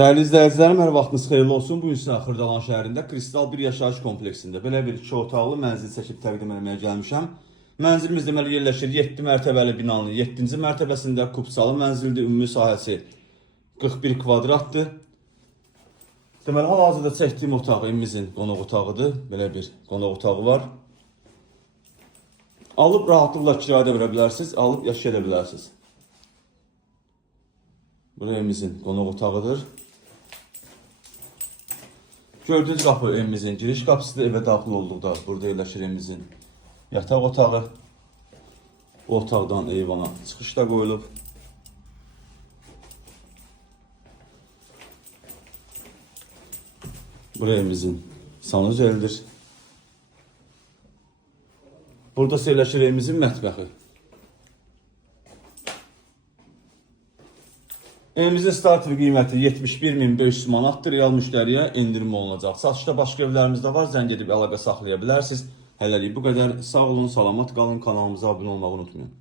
Değerli izləyicilərim, hər vaxtınız xeyirli olsun. Bu gün sizə Xırdalan şəhərində Kristal bir yaşayış kompleksində belə bir 2 otaqlı mənzil çəkib təqdim etməyə gəlmişəm. Mənzilimiz deməli yerləşir 7 mərtəbəli binanın 7-ci mərtəbəsində kupsalı mənzildir. Ümumi sahəsi 41 kvadratdır. Deməli hal-hazırda çəkdiyim otaq evimizin qonaq otağıdır. Belə bir qonaq otağı var. Alıb rahatlıqla kirayədə verə bilərsiniz, alıb yaşaya da bilərsiniz. Bu evimizin qonaq otağıdır. Gördüyünüz qapı evimizin giriş qapısıdır. Evə daxil olduqda burada yerləşir evimizin yataq otağı. O otaqdan eyvana çıxış da qoyulub. Buraya evimizin sanucelidir. Burada yerləşir evimizin mətbəxi. Evimizin starter qiyməti 71.500 manatdır. Real müştəriyə endirim olunacaq. Satışda başqa evlərimiz də var. Zəng edib əlaqə saxlaya bilərsiniz. Hələlik bu qədər. Sağ olun, salamat qalın. Kanalımıza abunə olmağı unutmayın.